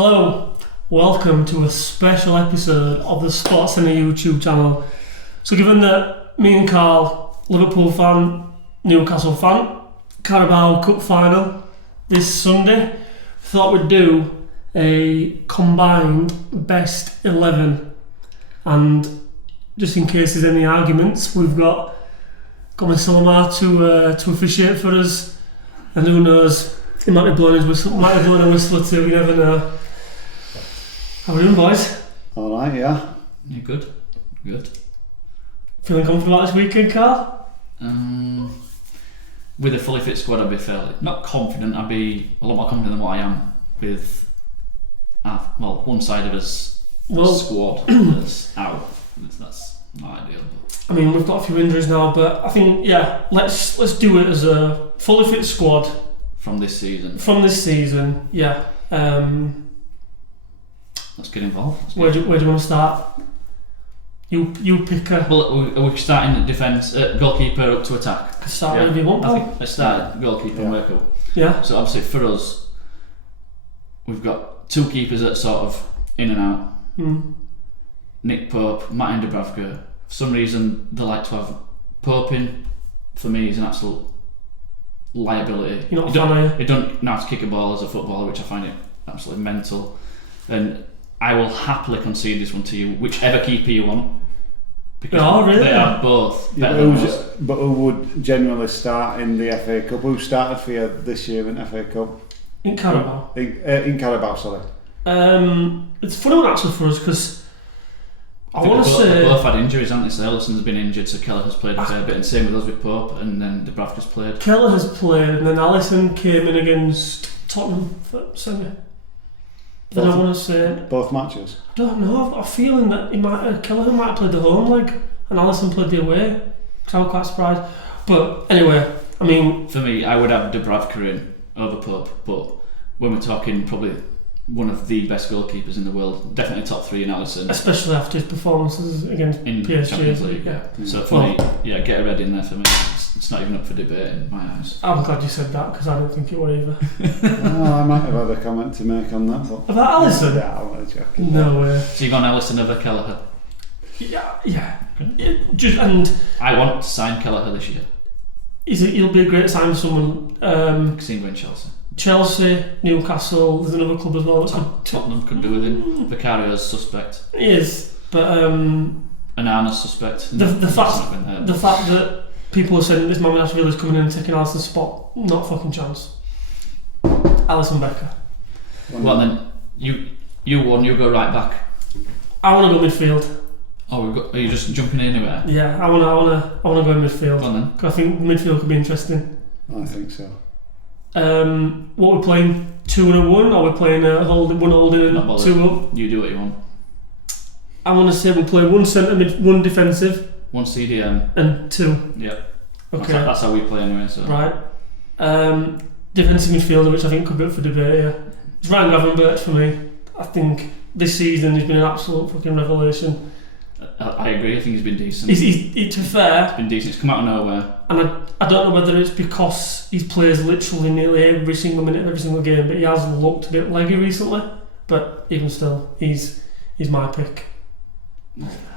Hello, welcome to a special episode of the Sports Centre YouTube channel. So given that me and Carl, Liverpool fan, Newcastle fan, CARABAO Cup final this Sunday, thought we'd do a combined best 11, and just in case there's any arguments, we've got Mr. Lamar to officiate for us, and who knows, he might be blowing his whistle, might be blowing a whistle or two, you never know. How are we doing, boys? Alright, yeah. Yeah, good. Feeling comfortable this weekend, Carl? With a fully fit squad, I'd be fairly not confident. I'd be a lot more confident than what I am with one side of us squad that's out. That's not ideal. But. I mean, we've got a few injuries now, but I think let's do it as a fully fit squad from this season. Yeah. Let's get involved. Where do you want to start? You pick a. Well, we're starting at defence, goalkeeper up to attack. Start wherever you want. I think let's start at goalkeeper and work up. Yeah. So obviously for us, we've got two keepers that are sort of in and out. Nick Pope, Martin Dubravka. For some reason, they like to have Pope in. For me, he's an absolute liability. You're not a fan, are you? He don't know how to kick a ball as a footballer, which I find it absolutely mental. And I will happily concede this one to you, whichever keeper you want. Because they are both better than us. But who would generally start in the FA Cup? Who started for you this year in FA Cup? In Carabao. In Carabao, sorry. It's a funny one actually for us because I want to say both had injuries, haven't they? So Ellison's been injured, so Keller has played a fair bit, and same with us with Pope, and then Dubravka's played. Keller has played, and then Alisson came in against Tottenham for semi. Then I want to say both matches. I don't know. I've got a feeling that Keller might have played the home leg, and Alisson played the away. So I was quite surprised. But anyway, I mean, for me, I would have Dubravka in over Pope, but when we're talking probably one of the best goalkeepers in the world, definitely top three in Alisson, especially after his performances against in PSG. Champions League. Yeah. So for me, get a red in there for me. It's not even up for debate in my eyes. I'm glad you said that because I don't think it would either. I might have had a comment to make on that. But about Alisson? Yeah, I'm only joking. No way. So you've gone Alisson over Kelleher? Yeah. And I want to sign Kelleher this year. He'll be a great sign for someone. Seen going Chelsea. Chelsea, Newcastle, there's another club as well. Tottenham could do with him. Vicario's suspect. He is, but Anana's suspect. The fact that people are saying this Mohamed is coming in and taking Alisson's spot, not a fucking chance. Alisson Becker. Well then, you won. You go right back. I want to go midfield. Oh, are you just jumping in anywhere? Yeah, I want to go in midfield. Well then, I think midfield could be interesting. I think so. What we're playing 2 and a 1, or we're playing one holding and 2 up? You do what you want. I want to say we'll play 1 centre mid, 1 defensive, 1 CDM and 2. Yeah. Okay. That's how we play anyway. So. Right. Defensive midfielder, which I think could be up for debate. Yeah. It's Ryan Gravenberch for me. I think this season he's been an absolute fucking revelation. I agree. I think he's been decent. He's to be fair, it's been decent. It's come out of nowhere. And I don't know whether it's because he plays literally nearly every single minute of every single game, but he has looked a bit leggy recently. But even still, he's my pick.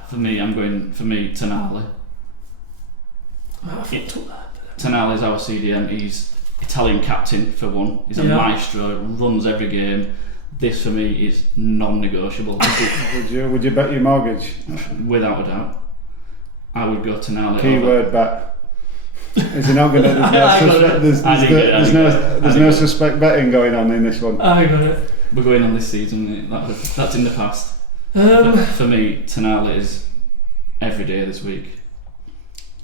For me, Tonali. Tonali's our CDM. He's Italian captain for one. He's a maestro. Runs every game. This for me is non-negotiable. Would you bet your mortgage? Without a doubt, I would go Tonali. Keyword bet. Is he not going to? There's no suspect betting going on in this one. I got it. We're going on this season. That's in the past. For me, Tonali is every day this week.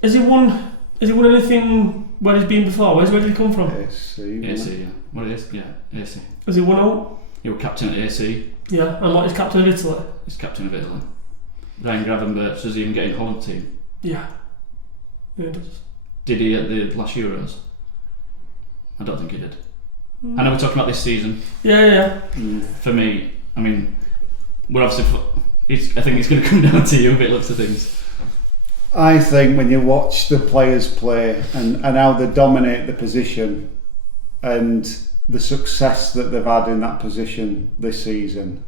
Has he won anything where he's been before? Where did he come from? AC. Yeah. What it is? Yeah, AC. Has he won out? He was captain at AC. Yeah, and what is captain of Italy? He's captain of Italy. Ryan Gravenberch, does he even get in Holland team? Yeah, he does. Did he at the last Euros? I don't think he did. I know we're talking about this season. Yeah. For me, I mean, we're obviously. I think it's going to come down to you a bit, looks of things. I think when you watch the players play and how they dominate the position, and the success that they've had in that position this season,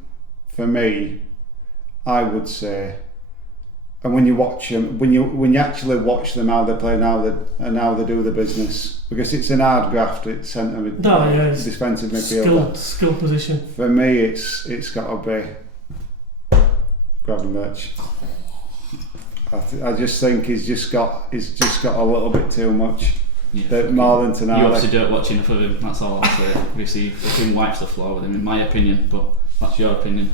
for me, I would say, and when you watch them, when you actually watch them how they play now, and how they do the business, because it's an hard graft, it's centre mid, defensive midfielder, skill position. For me, it's got to be Gravenberch. I just think he's just got a little bit too much. Yeah. More than Tonali. You obviously don't watch enough of him. That's all I'll say. Obviously, the team wipes the floor with him, in my opinion. But that's your opinion.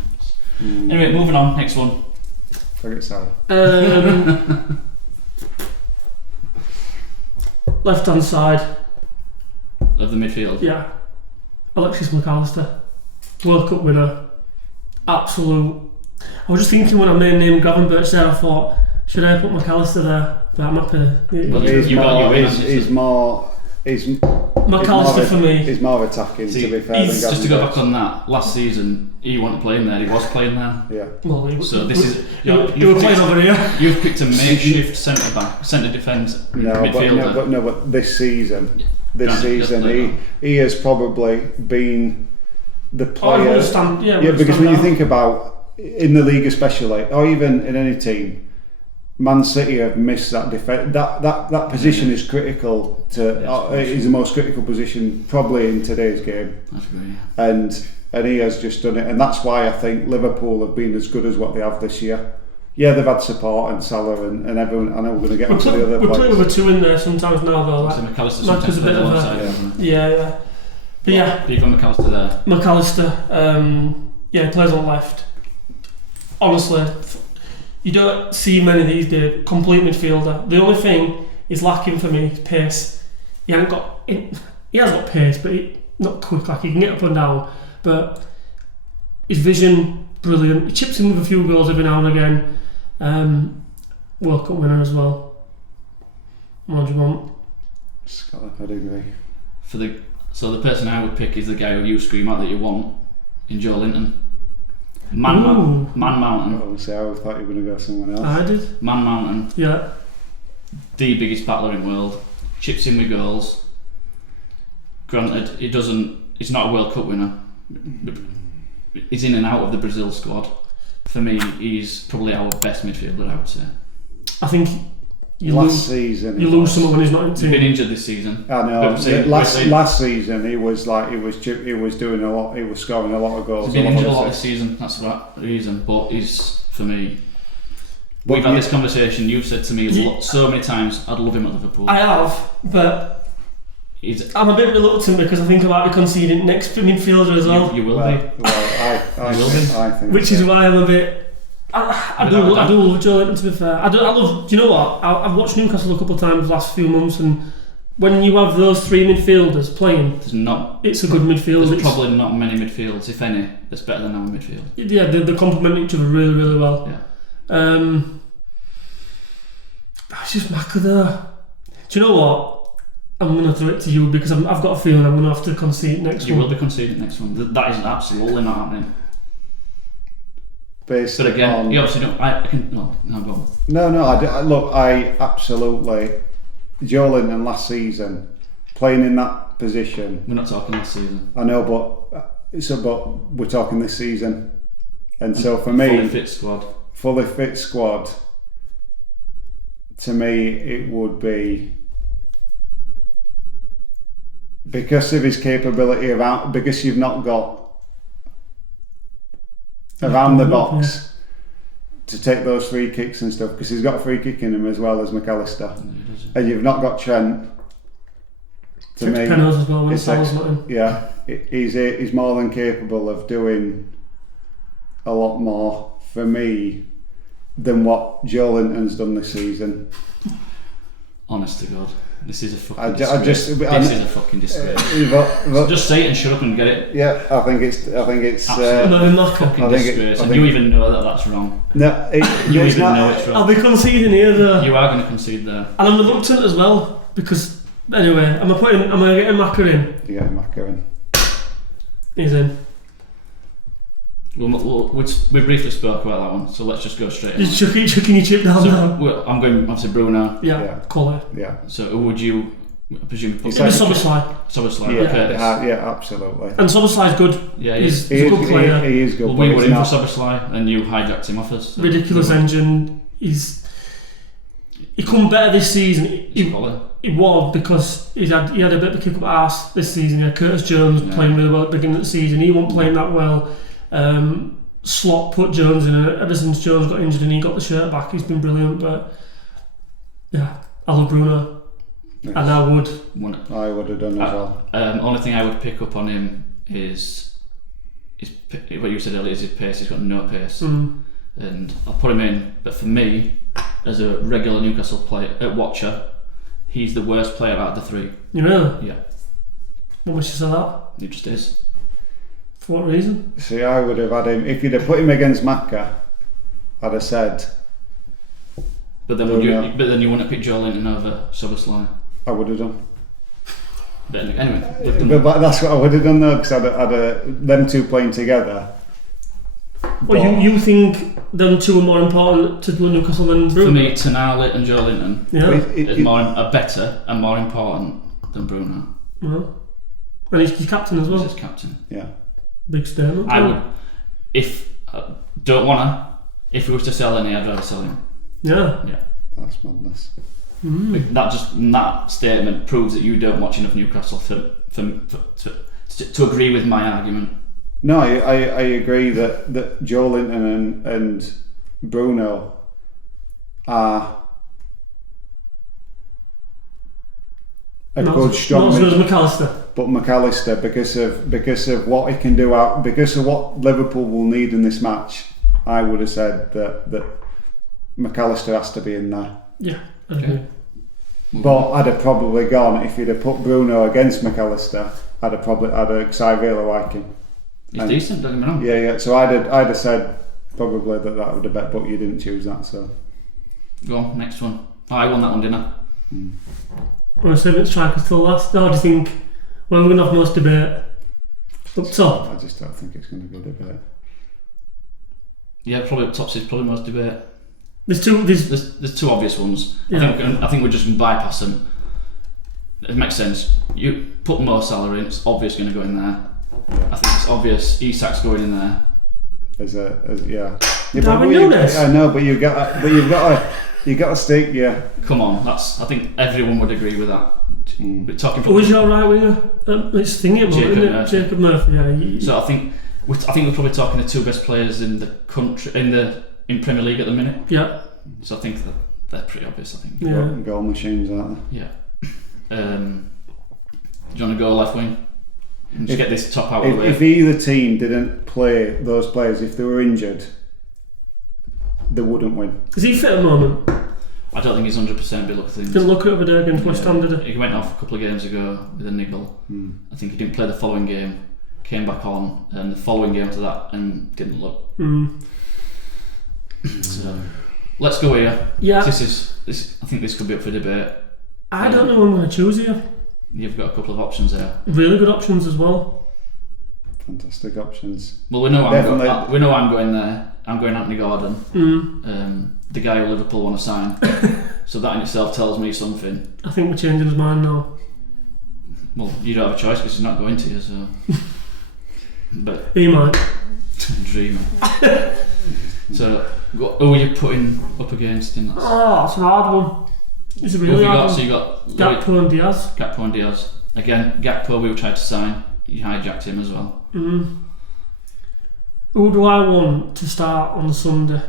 Anyway, moving on. Next one. Forget Salah. Left hand side of the midfield. Yeah, Alexis McAllister, World Cup winner, absolute. I was just thinking when I made name Gravenberch there, I thought, should I put McAllister there? But I'm happy. McAllister for me. He's more attacking, to be fair. Just to go back on that, last season he wasn't playing there. He was playing there. Yeah. Well, you were playing over here. You've picked a makeshift centre back, centre defence midfielder. But this season, he has probably been the player. Because when you think about in the league especially, or even in any team, Man City have missed that defence. That position is critical to. Is the most critical position probably in today's game. That's great. And he has just done it, and that's why I think Liverpool have been as good as what they have this year. Yeah, they've had support and Salah and everyone. I know we're going to get onto the other. We're playing with a two in there sometimes now, though. Like, McAllister's a bit of a yeah. But yeah, you've got McAllister there. McAllister, plays on left. Honestly, you don't see many these days. Complete midfielder. The only thing is lacking for me is pace. He has got pace, but not quick. Like he can get up and down, but his vision brilliant. He chips in with a few goals every now and again. World Cup winner as well. What do you want? Scott, I'd agree. So the person I would pick is the guy who you scream out that you want in Joe Linton. Man Mountain. Obviously, I thought you were going to go someone else. I did. Man Mountain. Yeah. The biggest battler in the world. Chips in with goals. Granted, he's not a World Cup winner. He's in and out of the Brazil squad. For me, he's probably our best midfielder, I would say. I think you lose someone when he's not in the team. He's been injured this season. I know. Last season he was doing a lot. He was scoring a lot of goals. He's been injured a lot this season. That's the reason. But he's, for me. We've had this conversation. You've said to me so many times, I'd love him at Liverpool. I have, but I'm a bit reluctant because I think I might be conceding next midfielder as well. You will be. Well, I think. Which is why I'm a bit. I do love Joe Linton, to be fair. I love. Do you know what? I've watched Newcastle a couple of times the last few months, and when you have those three midfielders playing, it's a good midfield. There's probably not many midfields, if any, that's better than our midfield. Yeah, they complement each other really, really well. Yeah. It's just Maka there. Do you know what? I'm going to throw it to you because I've got a feeling I'm going to have to concede next one. You will be conceding next one. That is absolutely not happening. Based but again, you obviously don't. Go on. No. I absolutely. Joe Linton last season, playing in that position. We're not talking last season. I know, but we're talking this season, and so for me, fully fit squad. To me, it would be because of his capability because you've not got around the box to take those free kicks and stuff, because he's got a free kick in him as well as McAllister, and you've not got Trent. To me, penalties as well when Salah's not in. Yeah, he's more than capable of doing a lot more for me than what Joe Linton's done this season. Honest to God, this is a fucking disgrace. This is a fucking disgrace. So just say it and shut up and get it. Yeah, I think it's fucking disgrace, and you even know that that's wrong. No, you even know it's wrong. I'll be conceding here though. You are going to concede there, and I'm reluctant as well because anyway, am I going to get Maka in? You get Maka in. He's in. We briefly spoke about that one, so let's just go straight in. You're chucking your chip down now. I'm going obviously Bruno. Yeah. Call it. Yeah. So who would you I presume he puts Szoboszlai. Yeah, absolutely. And Szoboszlai's good. Yeah, he's a good player. He is good. Well, we were in for Szoboszlai, and you hijacked him off us. So. Ridiculous engine. He come better this season. He was because he had a bit of a kick up arse this season. He had Curtis Jones playing really well at the beginning of the season. He wasn't playing that well. Slot put Jones in, and ever since Jones got injured and he got the shirt back, he's been brilliant. But yeah, I love Bruno, and I would have done as well. Only thing I would pick up on him is what you said earlier, is his pace. He's got no pace, and I'll put him in. But for me, as a regular Newcastle player, watcher, he's the worst player out of the three. You really? Yeah. What makes you say that? He just is. For what reason? See, I would have had him if you'd have put him against Macca. I'd have said. But then you wouldn't have picked Joe Linton over Szoboszlai. I would have done. But anyway, but that's what I would have done though, because I'd them two playing together. Well, you think them two are more important to Newcastle than Bruno? For me, Tonali and Joe Linton are better and more important than Bruno. Well, and he's captain as well. He's captain. Yeah. Big statement. I would, if we was to sell any, I'd rather sell him. Yeah. That's madness. That statement proves that you don't watch enough Newcastle to agree with my argument. No, I agree that Joe Linton and Bruno are a good strong. Not as good as McAllister. But McAllister, because of what he can do because of what Liverpool will need in this match, I would have said that McAllister has to be in there. Yeah, okay. But I'd have probably gone, if you'd have put Bruno against McAllister, I'd have because I really like him. He's decent, don't get me wrong. Yeah. So I'd have said probably that would have bet, but you didn't choose that. So go on, next one. I won that one, didn't I? Well, so it's strikers till last. How do you think? Well, we're going to have most debate up top. I just don't think it's going to be a debate. Yeah, probably up top is probably most debate. There's two obvious ones. Yeah. I think we're just going to bypass them. It makes sense. You put Mo Salah in, it's obvious going to go in there. I think it's obvious Isak's going in there. Darwin Núñez. I know, but you've got to stick. Yeah. Come on, I think everyone would agree with that. Who was your right winger? It's Jacob Murphy. Yeah. So I think we're probably talking the two best players in the country in Premier League at the minute. Yeah. So I think that they're pretty obvious. I think. Yeah. Goal machines, aren't they? Yeah. Do you want to go left wing? And just get this top out of the way. If either team didn't play those players, if they were injured, they wouldn't win. Is he fit at the moment? I don't think he's 100%, but look things. Didn't look over there against West Ham, did he? He went off a couple of games ago with a niggle. I think he didn't play the following game, came back on, and the following game after that, and didn't look. So let's go here. Yeah. This. I think this could be up for debate. I don't know who I'm going to choose here. You've got a couple of options there. Really good options as well. Fantastic options. Well, we know I'm going there. I'm going Anthony Gordon. The guy who Liverpool want to sign. So that in itself tells me something. I think we're changing his mind now. Well, you don't have a choice because he's not going to, so. But he might. Dreamer. So, who are you putting up against in that? That's an hard one. It's a really hard one. So you got Gakpo and Diaz. Gakpo and Diaz. Again, Gakpo we tried to sign. You hijacked him as well. Who do I want to start on the Sunday?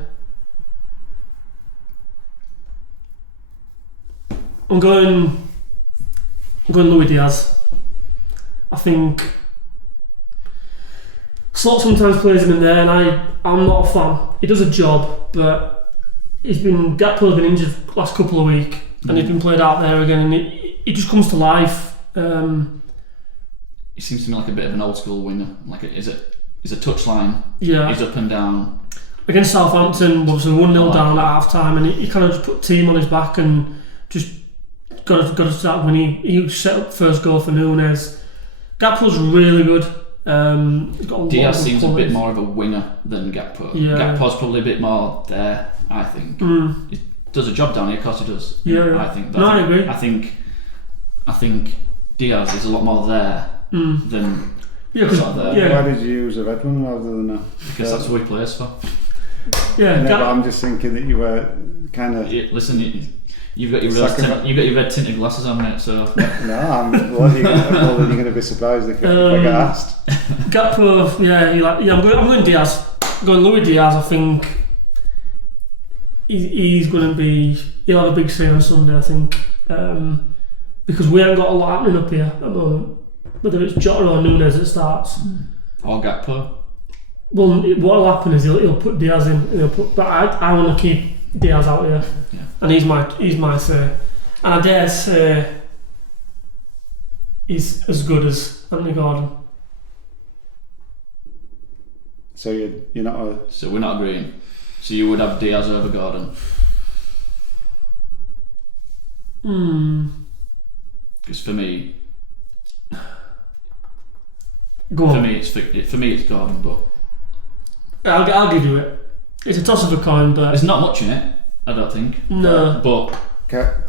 I'm going Luis Diaz. I think Slot sometimes plays him in there, and I'm not a fan. He does a job, but Gakpo's been injured the last couple of weeks, and he's been played out there again, and he just comes to life. He seems to me like a bit of an old school winger. Like he's a touchline. Yeah. He's up and down. Against Southampton, obviously 1-0 down at half time, and he kind of just put the team on his back and just got to start when he set up first goal for Núñez. Gakpo's really good. He's got Diaz seems a bit more of a winger than Gakpo. Yeah. Gakpo's probably a bit more there, I think. He does a job down here, of course he does. Yeah. I think. I agree. I think I think Diaz is a lot more there than. Why did you use a red one rather than a? Because that's what he plays for. Yeah, but I'm just thinking that you were kind of. Listen, you've got your red tinted glasses on, mate. So no, you're going to be surprised if I get asked. Gakpo, I'm going Diaz. I'm going Luis Diaz. I think he's going to be. He'll have a big say on Sunday, I think, because we haven't got a lot happening up here at the moment. Whether it's Jota or Nunes that starts, or Gakpo. Well, what'll happen is he'll put Diaz in, and but I want to keep Diaz out here, and he's my say, and I dare say he's as good as Anthony Gordon. So you're not. So we're not agreeing. So you would have Diaz over Gordon. Because for me. Go on. For me, it's Gordon, but I'll give you it. It's a toss of a coin, but there's not much in it. I don't think. No. But Claire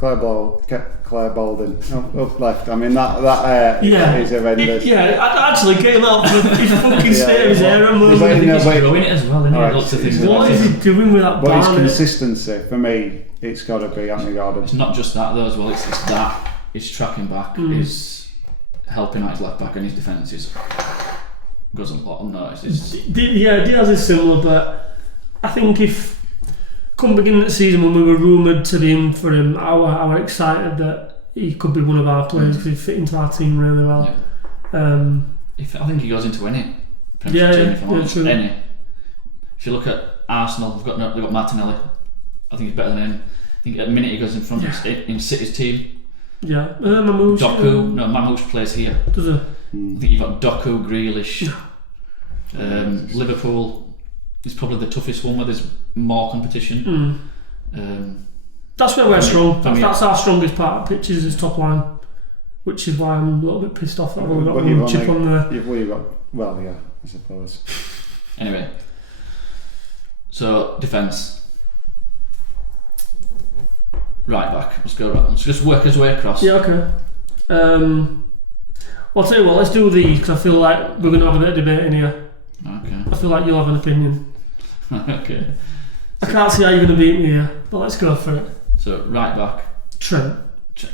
Balding up left. I mean that is horrendous. I'd actually get him out for his fucking state of his hair and he's growing it as well. What is he doing with that? But his consistency for me, it's got to be Anthony Gordon. It's not just that though as well. It's that his tracking back is helping out his left back, and his defence goes a lot unnoticed. Diaz is similar, but I think if come beginning of the season when we were rumoured to be in for him, I were excited that he could be one of our players because he fit into our team really well. I think he goes into any Premiership team, if I'm honest. Any. If you look at Arsenal, they've got Martinelli. I think he's better than him. I think at the minute he goes in front in City's team. Yeah, Mamouche. Mamouche plays here. Does he? I think you've got Doku, Grealish. Liverpool is probably the toughest one where there's more competition. That's where we're strong. That's our strongest part of pitches is top line, which is why I'm a little bit pissed off that we've got one chip on there. I suppose. Anyway, so defence. Right back. Let's go right. Let's just work our way across. Yeah, okay. Well, I'll tell you what, let's do these because I feel like we're going to have a bit of debate in here. Okay. I feel like you'll have an opinion. Okay. I can't see how you're going to beat me here, but let's go for it. So, right back. Trent.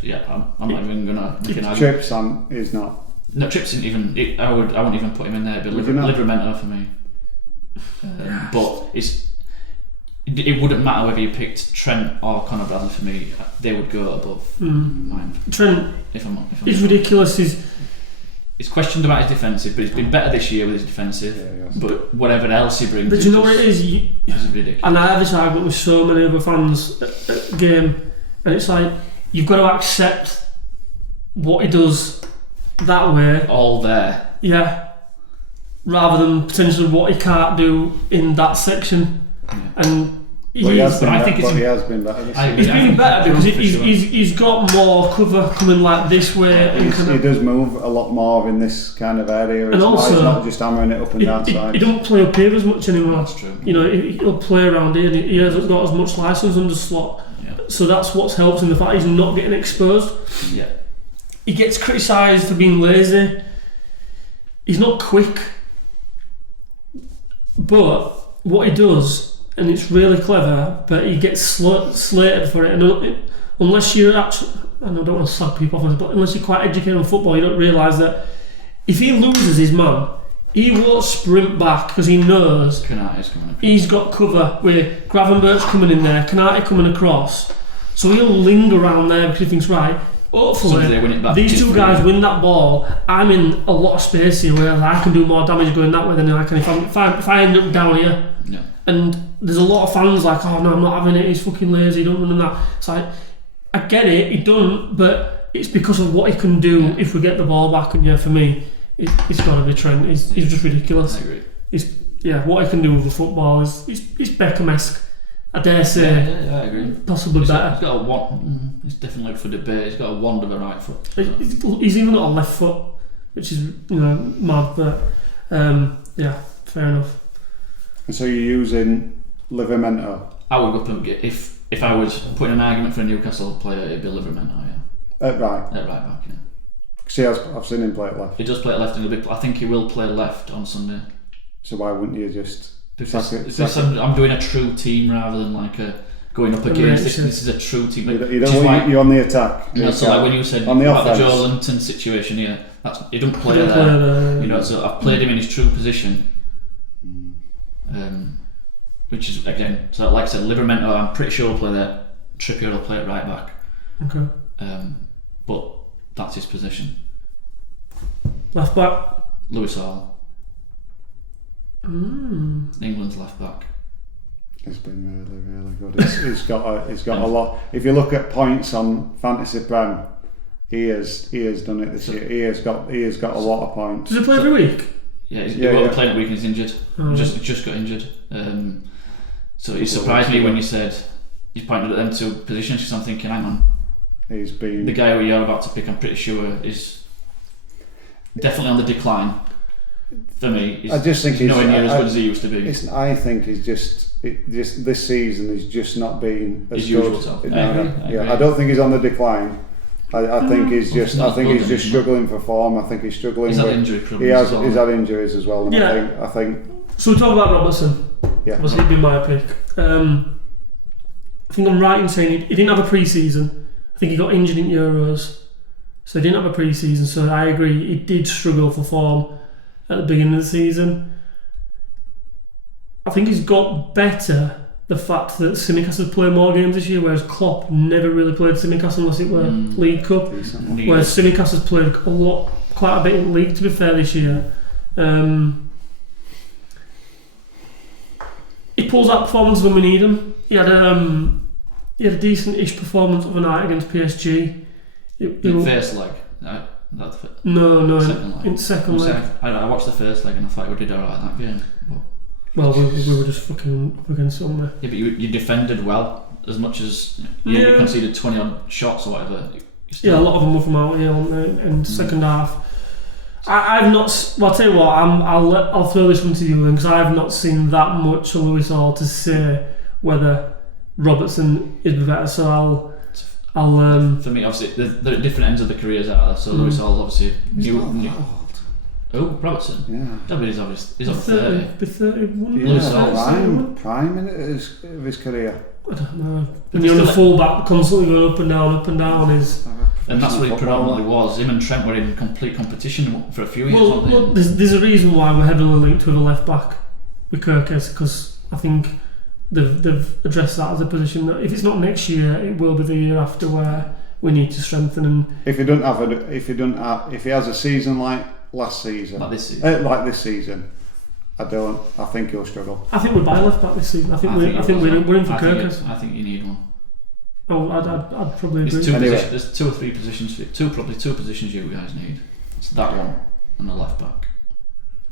I'm not even going to make an argument. Trips is not. No, Trips isn't even. I wouldn't even put him in there. It'd be Livramento for me. But it wouldn't matter whether you picked Trent or Conor Bradley for me. They would go above mine. Trent is ridiculous. He's questioned about his defensive, but he's been better this year with his defensive. Yeah, but whatever else he brings, but do you know what it is? It's ridiculous. And I have this argument with so many other fans at the game, and it's like you've got to accept what he does that way. All there. Yeah. Rather than potentially what he can't do in that section. And he has been better. He's been better because he's got more cover coming like this way. He does move a lot more in this kind of area. And also, he's not just hammering it up and down sides. He don't play up here as much anymore. That's true. He'll play around here. And he hasn't got as much license under slot. Yeah. So that's what's helped in the fact he's not getting exposed. Yeah. He gets criticised for being lazy. He's not quick. But what he does, and it's really clever, but he gets slated for it. And unless you're actually, I don't want to slag people off, but unless you're quite educated on football, you don't realise that if he loses his man, he won't sprint back because he knows Kanati's coming across. He's got cover with Gravenberch's coming in there, Kanati coming across. So he'll linger around there because he thinks, right, hopefully these two guys win that ball. I'm in a lot of space here where I can do more damage going that way than I can if I end up down here. Yeah. And there's a lot of fans like, oh no, I'm not having it, he's fucking lazy, he don't run in that. It's like, I get it, he doesn't, but it's because of what he can do if we get the ball back. And for me, it's got to be Trent. He's just ridiculous. I agree. What he can do with the football is Beckham-esque. I dare say. Yeah, I agree. Possibly better. He's got he's definitely up for debate. He's got a wand of a right foot. He's even got a left foot, which is mad. But fair enough. And so you're using Livramento? I would go up and get if I was putting an argument for a Newcastle player, it'd be Livramento. Yeah. At right back, yeah. See, I've seen him play at left. He does play at left, and I think he will play left on Sunday. So why wouldn't you just... I'm doing a true team rather than like going up against this. This is a true team. You're on the attack. So like when you said on the about the Joe Linton situation here, he don't play there. So I've played him in his true position. Which is, again, so like I said, Livramento, I'm pretty sure will play there. Trippier will play at right back. Okay. But that's his position. Left back? Lewis Hall. England's left back. It's been really good. He's got a lot. If you look at points on Fantasy Prem, he has done it this year. He has got a lot of points. Does he play every week? Yeah, he won't be playing at week and he's injured. Just got injured. So it surprised me when you said you pointed at them two positions because I'm thinking, hang on. He's been... The guy who you're about to pick, I'm pretty sure, is definitely on the decline. For me, he's nowhere near as good as he used to be. I think he's just this season he's just not been as his good. Usual self. I don't think he's on the decline. I think he's just struggling for form. I think he's struggling. He's had injury problems. He's had injuries as well. And I think. So we talk about Robertson. Yeah. Obviously, he'd be my pick. I think I'm right in saying he didn't have a pre-season. I think he got injured in Euros, so he didn't have a pre-season. So I agree, he did struggle for form at the beginning of the season. I think he's got better. The fact that Tsimikas has played more games this year, whereas Klopp never really played Tsimikas unless it were League Cup. Whereas Tsimikas has played quite a bit in League, to be fair, this year. He pulls out performances when we need him. He had a decent-ish performance of a night against PSG. In first leg? No, second leg. In second leg. I watched the first leg and I thought we did alright that game. But well, we were just fucking up against something. Yeah, but you defended well, as much as you conceded 20 odd shots or whatever. Yeah, a lot of them were from out here in the second half. I've not. Well, I'll tell you what. I'll throw this one to you then, because I've not seen that much from Lewis Hall to say whether Robertson is better. So I'll. For me, obviously, they're at different ends of the careers out there. So Lewis Hall's obviously new. Oh, Robertson. Yeah. But he's up 30. Be 31. Lewis Hall's prime in his career. I don't know. When you're on a full-back, constantly going up and down is... And that's what he predominantly was. Him and Trent were in complete competition for a few years. Well, there's a reason why we're heavily linked with a left-back with Kirkes, because I think they've addressed that as a position that if it's not next year, it will be the year after where we need to strengthen. And if he has a season like last season, like this season, I think he'll struggle. I think we're buying left back this season. I think we're in for Kirkes. I think you need one. Oh, I'd probably agree. There's two or three positions. Probably two positions you guys need. It's that one and the left back.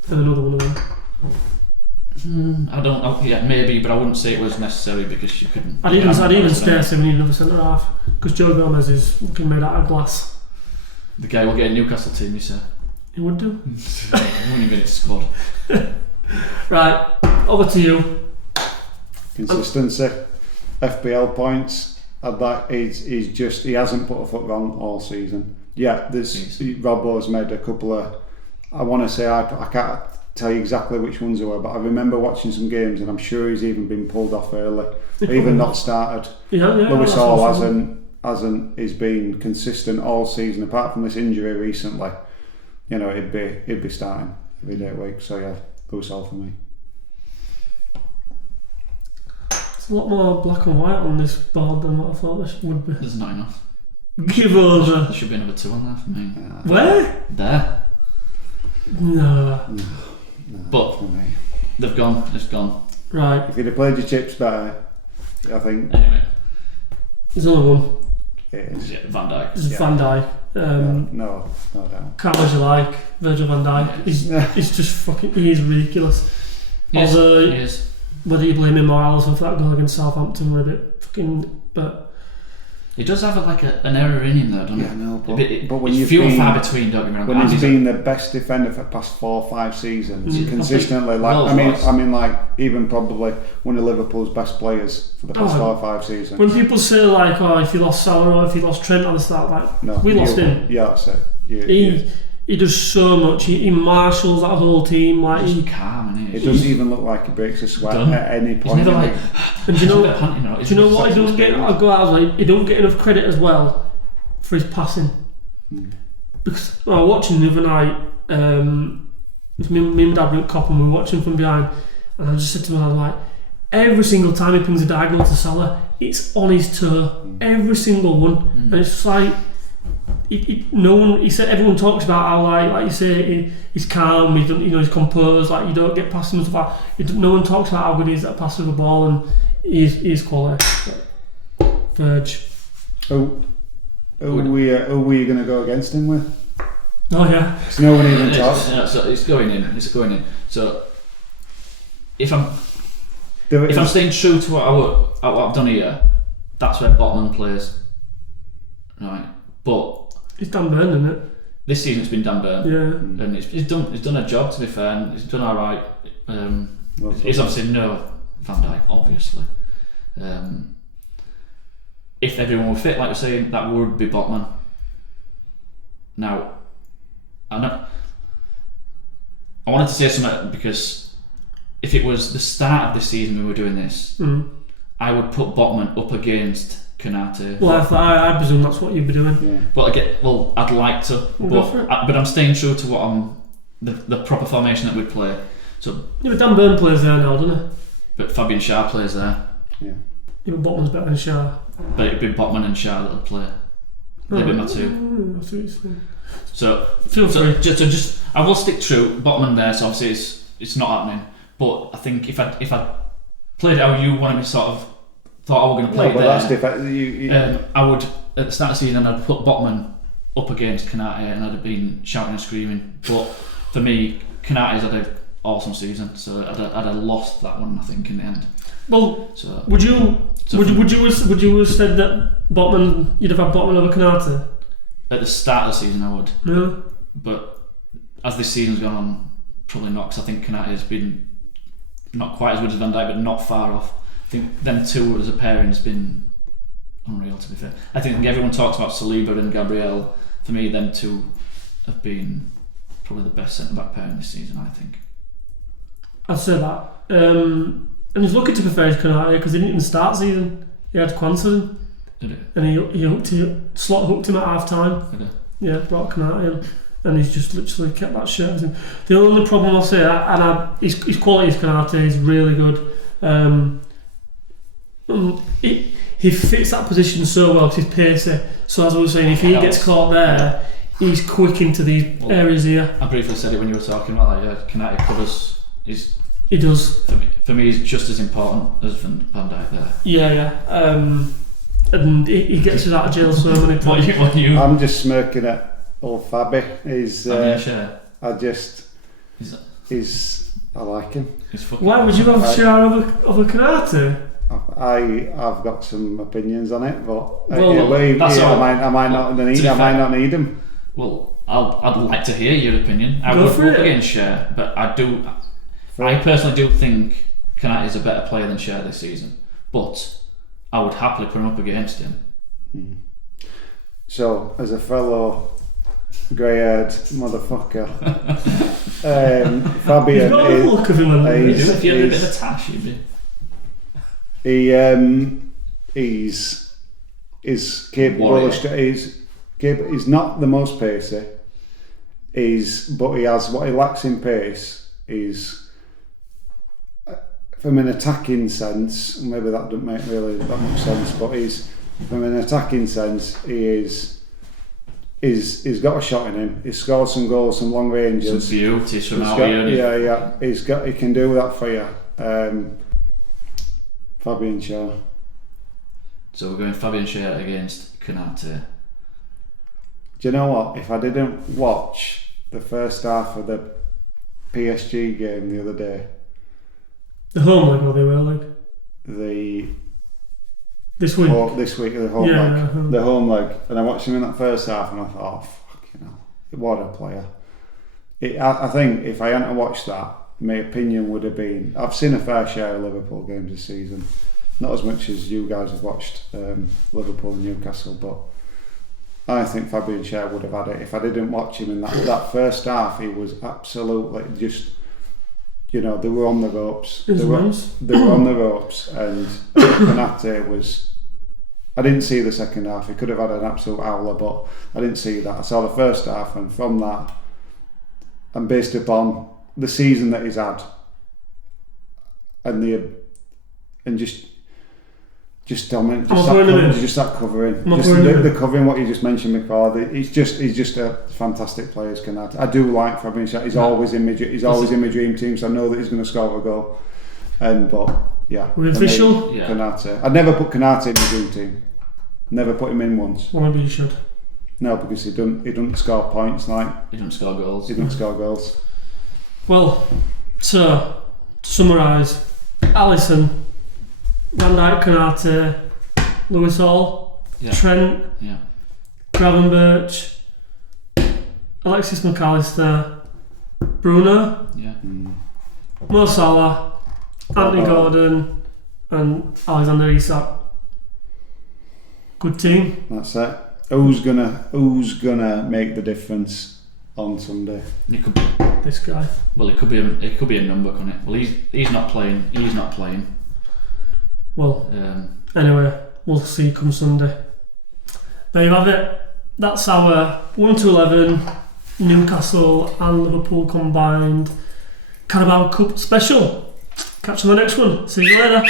And another one of them. I don't know. Yeah, maybe, but I wouldn't say it was necessary because you couldn't. I'd even say we need another centre half because Joe Gomez is looking made out of glass. The guy will get a Newcastle team, you say? He would do. He wouldn't even get squad. Right, over to you. Consistency, FPL points. He hasn't put a foot wrong all season. Yeah, Robbo's made a couple of. I want to say I can't tell you exactly which ones they were, but I remember watching some games and I'm sure he's even been pulled off early, even not started. Lewis Hall hasn't. He's been consistent all season apart from this injury recently. You know, he'd be starting every day of the week. So yeah, Lewis Hall for me. It's a lot more black and white on this board than what I thought there would be. There's not enough. Give over. There should be another 2 on there for me. Where? There. No. But for me. They've gone. It's gone. Right. If you'd have played your chips better, I think. Anyway. There's another one. It is. Yeah, Van Dijk. It's Van Dijk. No doubt. Can't as you like. Virgil van Dijk. He's just fucking. He is ridiculous. He is. Whether you blame him or Alisson for that goal against Southampton were a bit fucking. But He does have an error in him though, doesn't he? Yeah, no, but when it's few and far between, don't get me wrong. When he's been the best defender for the past 4 or 5 seasons, consistently, even probably one of Liverpool's best players for the past 4 or 5 seasons. When people say if you lost Salah or if you lost Trent on the start, we lost him. Yeah, that's it. He does so much. He marshals that whole team. He's calm, and it doesn't even look like he breaks a sweat at any point. He's never and do you know what he doesn't get? He don't get enough credit as well for his passing. Because I was watching the other night. Me and my dad went cop and we were watching from behind, and I just said to him, I was like, every single time he pings a diagonal to Salah, it's on his toe. Every single one, and it's just like. No one. He said everyone talks about how like you say he's calm. He's composed. Like you don't get past him and stuff. No one talks about how good he is at passing the ball, and he's quality. Verge. Who are we going to go against him with? Oh yeah. Because no one even talks. So it's going in. It's going in. So if I'm staying true to what I've done here, that's where Botman plays. Right, but. It's Dan Burn, isn't it? This season it's been Dan Burn. Yeah. And he's done a job, to be fair, and he's done alright. He's obviously no Van Dijk, obviously. If everyone were fit, like you're saying, that would be Botman. Now, I wanted to say something because if it was the start of the season we were doing this, I would put Botman up against Konate. Well, I presume that's what you'd be doing. Yeah. Well, I'd like to, but I'm staying true to what the proper formation that we'd play. So, but Dan Burn plays there now, doesn't he? But Fabian Schär plays there. Yeah. But Botman's better than Schär. But it'd be Botman and Schär that would play. They'd be my two. So feel free. Just I will stick true. Botman there. So obviously it's not happening. But I think if I played how you wanted me sort of. Thought I was going to play there. I would at the start of the season I'd put Botman up against Konate and I'd have been shouting and screaming. But for me, Konate's had an awesome season, so I'd have lost that one I think in the end. Well, so, would you have said that Botman you'd have had Botman over Konate? At the start of the season I would. Yeah. But as this season's gone on, probably not, because I think Konate has been not quite as good as Van Dijk, but not far off. I think them two as a pairing has been unreal, to be fair. I think everyone talks about Saliba and Gabriel. For me, them two have been probably the best centre-back pairing this season, I think. I'd say that. And he's lucky to be fair to Konate because he didn't even start season. He had Quanston. Did it? And he slot hooked him at half time. Did it? Yeah, brought Konate in. And he's just literally kept that shirt with him. The only problem I'll say, his quality as Konate is really good. He fits that position so well because he's pacey. So as I was saying, if he gets caught there, he's quick into these areas here. I briefly said it when you were talking about that. Yeah, Konate covers. He does. For me, he's just as important as Van Dijk there. Yeah. And he gets us out of jail so many times. What you? I'm just smirking at old Fabi. I like him. Why would you have Schär over Konate? I've got some opinions on it, but I might not need him. Well, I'd like to hear your opinion. I would vote against Schär, but I personally do think Konate is a better player than Schär this season. But I would happily put him up against him. So, as a fellow grey-haired motherfucker, Fabian got a look of him. If you had a bit of a tash, you'd be. He's capable. He's not the most pacey. But he has what he lacks in pace. He's from an attacking sense. Maybe that doesn't make really that much sense. But from an attacking sense, he's got a shot in him. He's scored some goals, some long ranges. Some beauties from out here. He can do that for you. Fabian Schär. So we're going Fabian Schär against Konate. Do you know what? If I didn't watch the first half of the PSG game the other day, the home leg or the away leg? This week? This week, the home leg. The home leg. And I watched him in that first half and I thought, fucking hell, what a player. I think if I hadn't watched that, my opinion would have been, I've seen a fair share of Liverpool games this season. Not as much as you guys have watched Liverpool and Newcastle, but I think Fabian Schär would have had it. If I didn't watch him in that first half, he was absolutely just, they were on the ropes. They were on the ropes, and Konate was. I didn't see the second half. He could have had an absolute howler, but I didn't see that. I saw the first half, and from that, and based upon the season that he's had, and just dominant, just that covering, the covering. What you just mentioned before, he's just a fantastic player. Konate. I do like Fabian Schär. He's always in my dream team, so I know that he's going to score a goal. We're official. Konate. I'd never put Konate in the dream team. Never put him in once. Well, maybe you should. No, because he doesn't score points. He doesn't score goals. He doesn't score goals. Well, to summarise, Alisson, Van Dijk, Konate, Lewis Hall, Trent, Gravenberch, Alexis McAllister, Bruno, Mo Salah, Anthony Gordon, and Alexander Isak. Good team. That's it. Who's gonna make the difference on Sunday? It could be this guy. Well, it could be a number, couldn't it? Well, he's not playing. He's not playing. Well, anyway, we'll see come Sunday. There you have it. That's our 1 to 11 Newcastle and Liverpool combined Carabao Cup special. Catch you on the next one. See you later.